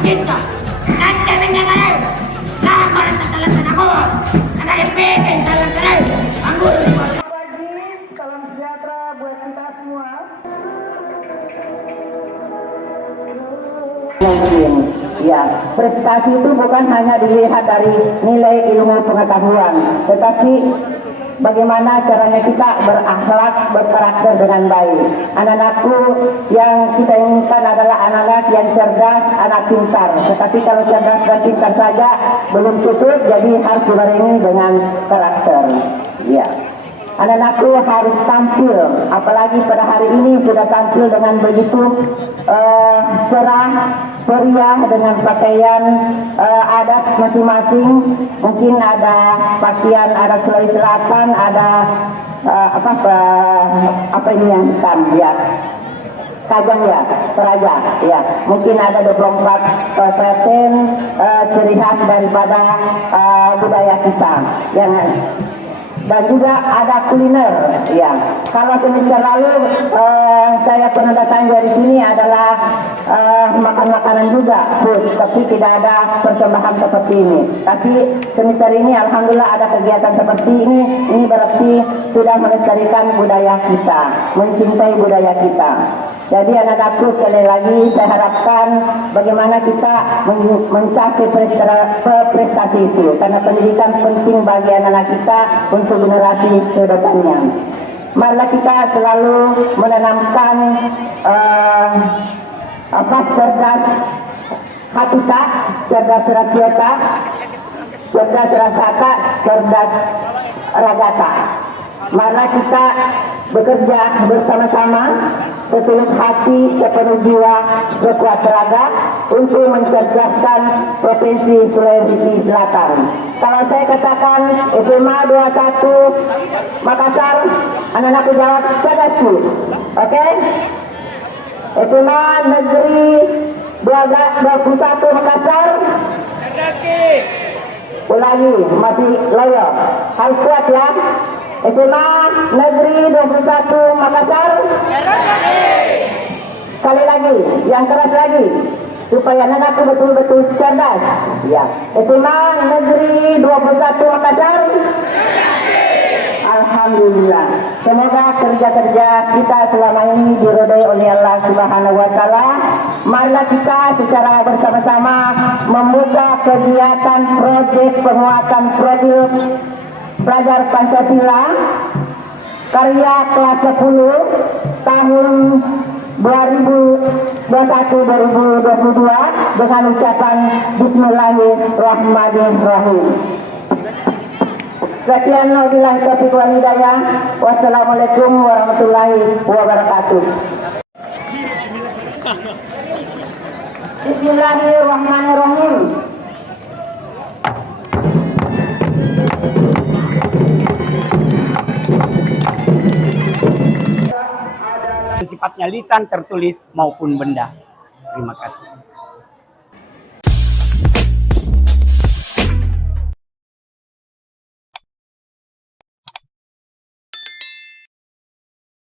cinta. Nanti mendengar. Lama talasan ako. Nagalipitin salam kenal. Anggur di bawah. Pagi, salam sejahtera buat kita semua. Mungkin, ya, prestasi itu bukan hanya dilihat dari nilai ilmu pengetahuan, tetapi bagaimana caranya kita berakhlak, berkarakter dengan baik. Anak-anakku yang kita inginkan adalah anak-anak yang cerdas, anak pintar. Tetapi kalau cerdas dan pintar saja belum cukup, jadi harus dibarengi dengan karakter. Ya. Anak-anakku harus tampil, apalagi pada hari ini sudah tampil dengan begitu cerah, ceria dengan pakaian adat masing-masing. Mungkin ada pakaian adat Sulawesi Selatan, ada apa ini yang hitam ya, kajang ya, peraja ya. Mungkin ada 24 paten ciri khas daripada budaya kita yang dan juga ada kuliner ya. Kalau semester lalu saya pernah datang dari sini adalah makan makanan juga food, tapi tidak ada persembahan seperti ini. Tapi semester ini alhamdulillah ada kegiatan seperti ini. Ini berarti sudah melestarikan budaya kita, mencintai budaya kita. Jadi anak-anakku, sekali lagi saya harapkan bagaimana kita mencapai prestasi itu, karena pendidikan penting bagi anak-anak kita untuk generasi ke depannya. Marilah kita selalu menanamkan cerdas hatikat, cerdas rasiota, cerdas rasaka, cerdas ragata. Marilah kita bekerja bersama-sama, setulus hati, sepenuh jiwa, sekuat tenaga untuk mencerdaskan Provinsi Sulawesi Selatan. Kalau saya katakan SMA 21 Makassar, anak-anakku jawab cerdasku. Oke? SMA Negeri 21 Makassar. Cerdaski. Ulangi, masih loyo. Harus kuat ya. SMA Negeri 21 Makassar. Sekali lagi, yang keras lagi, supaya anakku betul-betul cerdas. Ya, SMA Negeri 21 Makassar. Alhamdulillah. Semoga kerja-kerja kita selama ini diridhai oleh Allah Subhanahu wa taala. Marilah kita secara bersama-sama membuka kegiatan proyek penguatan profil pelajar Pancasila karya kelas 10 tahun 2021-2022 dengan ucapan Bismillahirrahmanirrahim. Sekian wabillahi taufiq wal hidayah. Wassalamualaikum warahmatullahi wabarakatuh. Bismillahirrahmanirrahim. Sifatnya lisan, tertulis maupun benda. Terima kasih.